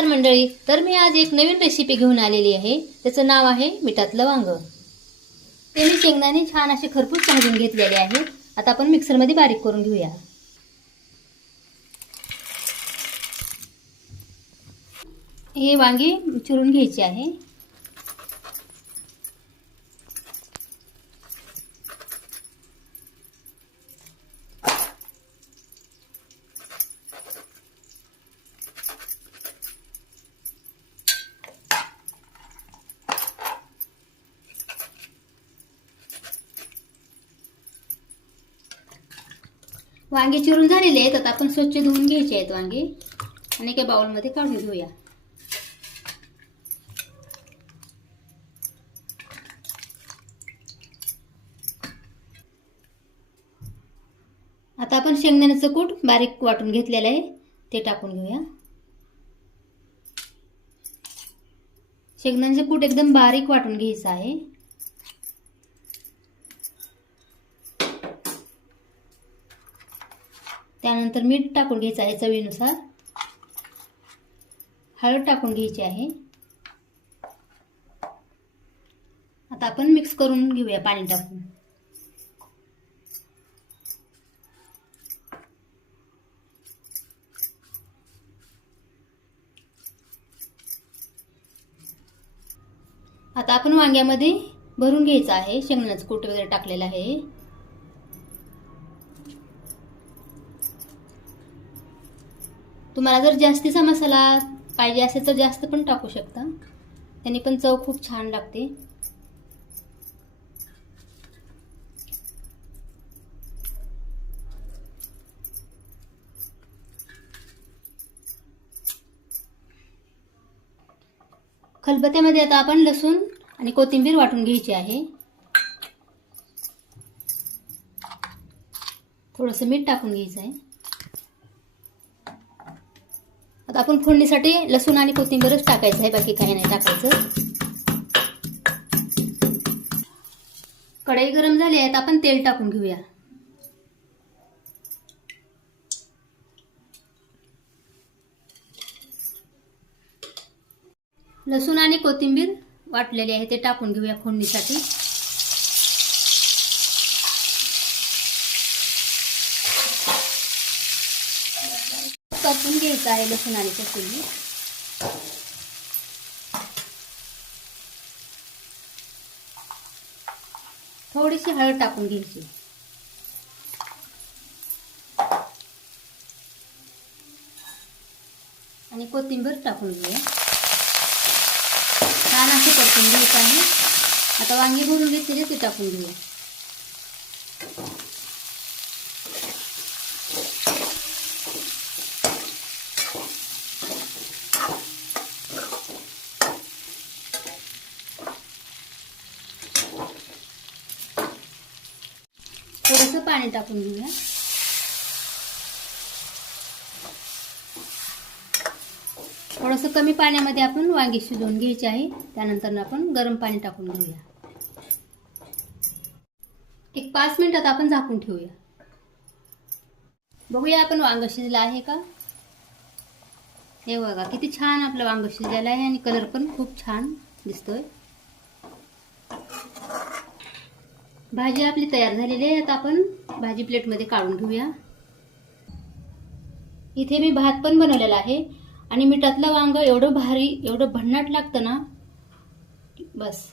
नमस्कार मंडळी, तर मी आज एक नवीन रेसिपी घेऊन आलेली आहे. त्याचं नाव आहे मिठातलं वांग. ते मी शेंगदाणे छान असे खरपूस भाजून घेतलेले आहेत. आता आपण मिक्सरमध्ये बारीक करून घेऊया. हे वांगी चिरून घ्यायची आहे. वांगे चिरून झालेले आहेत. आता आपण स्वच्छ धुवून घ्यायचे आहेत वांगे आणि एका बाउलमध्ये काढून घेऊया. आता आपण शेंगदाण्याचं कूट बारीक वाटून घेतलेलं आहे ते टाकून घेऊया. शेंगदाण्याचं कूट एकदम बारीक वाटून घ्यायचं आहे. त्यानंतर मीठ टाकून घ्यायचं आहे चवीनुसार. हळद टाकून घ्यायची आहे. आता आपण मिक्स करून घेऊया पाणी टाकून. आता आपण वांग्यामध्ये भरून घ्यायचं आहे. शेंगदाण्याचं कूट वगैरे टाकलेलं आहे. तुम्हाला जर जास्तीचा मसाला पाहिजे असेल तर जास्त पण टाकू शकता. त्याने पण चव खूप छान लागते. खलबत्त्यामध्ये आता आपण लसूण आणि कोथिंबीर वाटून घ्यायची आहे. थोडंसं मीठ टाकून घ्यायचं आहे. आता आपण फोडणीसाठी लसूण आणि कोथिंबीरच टाकायचं आहे, बाकी काही नाही टाकायचं. कढई गरम झाली आहे. आता आपण तेल टाकून घेऊया. लसूण आणि कोथिंबीर वाटलेली आहे ते टाकून घेऊया फोडणीसाठी. परतून घ्यायचं आहे लसूण आणि कोथिंबीर. थोडीशी हळद टाकून घ्यायची आणि कोथिंबीर टाकून घेऊया. छान असे परतून घ्यायचं आहे. आता वांगी भरून घेतलेली ते टाकून घेऊया. थोडंसं पाणी टाकून घेऊया. थोडंसं कमी पाण्यामध्ये आपण वांगी शिजवून घ्यायची आहे. त्यानंतर आपण गरम पाणी टाकून घेऊया. एक 5 मिनिटात आपण झाकून ठेवूया. बघूया आपण वांग शिजलं आहे का. हे बघा किती छान आपलं वांग शिजलेलं आहे आणि कलर पण खूप छान दिसतोय. भाजी आपली तयार झालेली आहे. आता आपण भाजी प्लेटमध्ये काढून घेऊया. इथे मी भात पण बनवलेला आहे आणि मिठातलं वांग एवढं भारी, एवढं भन्नाट लागतं ना, बस.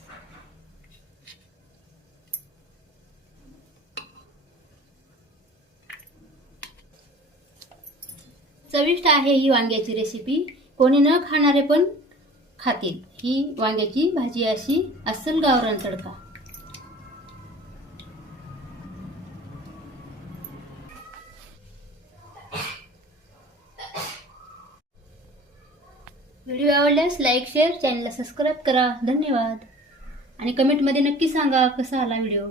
चविष्ट आहे ही वांग्याची रेसिपी. कोणी न खाणारे पण खातील. ही वांग्याची भाजी अशी अस्सल गावरान तडका. व्हिडिओ आवडल्यास लाईक, शेअर, चॅनलला सबस्क्राईब करा. धन्यवाद. आणि कमेंटमध्ये नक्की सांगा कसा आला व्हिडिओ.